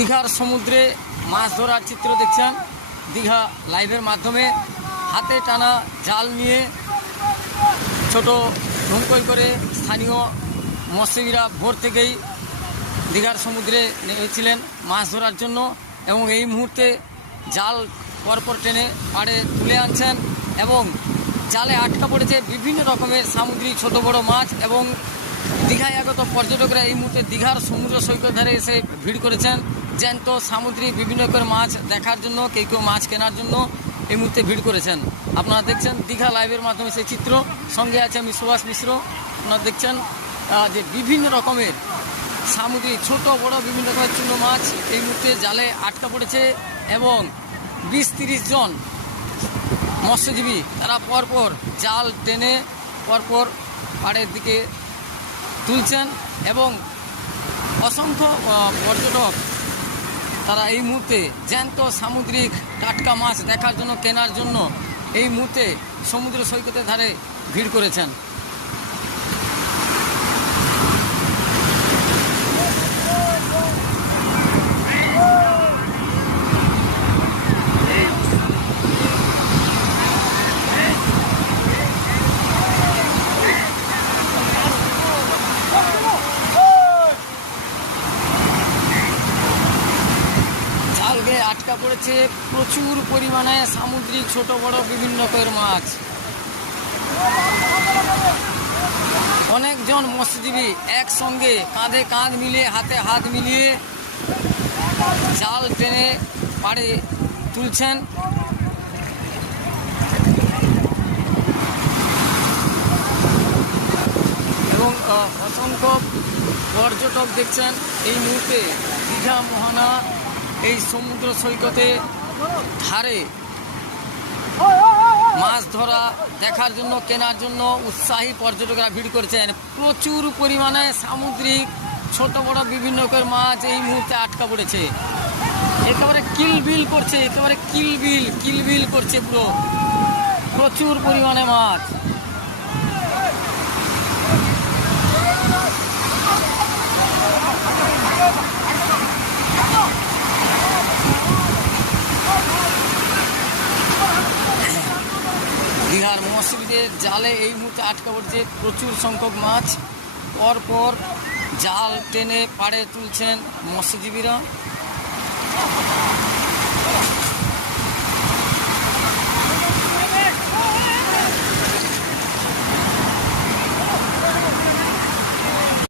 দীঘার সমুদ্রে মাছ ধরার চিত্র দেখছেন। দীঘা লাইভের মাধ্যমে হাতে টানা জাল নিয়ে ছোট নৌকোয় করে স্থানীয় মৎস্যজীবীরা ভোর থেকেই দীঘার সমুদ্রে নেমেছিলেন মাছ ধরার জন্য এবং এই মুহূর্তে জাল পরপর টেনে পাড়ে তুলে আনছেন এবং জালে আটকা পড়েছে বিভিন্ন রকমের সামুদ্রিক ছোট বড় মাছ। এবং দীঘায় আগত পর্যটকরা এই মুহূর্তে দীঘার সমুদ্র সৈকত ধারে এসে ভিড় করেছেন জ্যান্ত সামুদ্রিক বিভিন্ন রকমের মাছ দেখার জন্য, কেউ কেউ মাছ কেনার জন্য এই মুহূর্তে ভিড় করেছেন। আপনারা দেখছেন দীঘা লাইভের মাধ্যমে সেই চিত্র। সঙ্গে আছে আমি সুভাষ মিশ্র। আপনারা দেখছেন যে বিভিন্ন রকমের সামুদ্রিক ছোট বড় বিভিন্ন রকমের চুনো মাছ এই মুহূর্তে জালে আটকা পড়েছে এবং 20-30 জন মৎস্যজীবী তারা পরপর জাল টেনে পরপর পাড়ের দিকে তুলছেন এবং অসংখ্য পর্যটক তারা এই মুহূর্তে জ্যান্ত সামুদ্রিক টাটকা মাছ দেখার জন্য, কেনার জন্য এই মুহূর্তে সমুদ্র সৈকতের ধারে ভিড় করেছেন। জালকে আটকা পড়েছে প্রচুর পরিমাণে সামুদ্রিক ছোট বড় বিভিন্ন রকমের মাছ। অনেকজন মৎস্যজীবী একসঙ্গে কাঁধে কাঁধ মিলিয়ে হাতে হাত মিলিয়ে জাল টেনে পাড়ে তুলছেন। এবং অসংখ্য পর্যটক দেখছেন এই মুহূর্তে দীঘা মোহনা এই সমুদ্র সৈকতে ধারে মাছ ধরা দেখার জন্য, কেনার জন্য উৎসাহী পর্যটকরা ভিড় করছেন। প্রচুর পরিমাণে সামুদ্রিক ছোট বড় বিভিন্ন রকমের মাছ এই মুহূর্তে আটকা পড়েছে। একেবারে কিলবিল করছে, একেবারে কিলবিল করছে পুরো, প্রচুর পরিমাণে মাছ। দীঘার মৎস্যজীবীদের জালে এই মুহূর্তে আটকা পড়ছে প্রচুর সংখ্যক মাছ। পরপর জাল টেনে পাড়ে তুলছেন মৎস্যজীবীরা।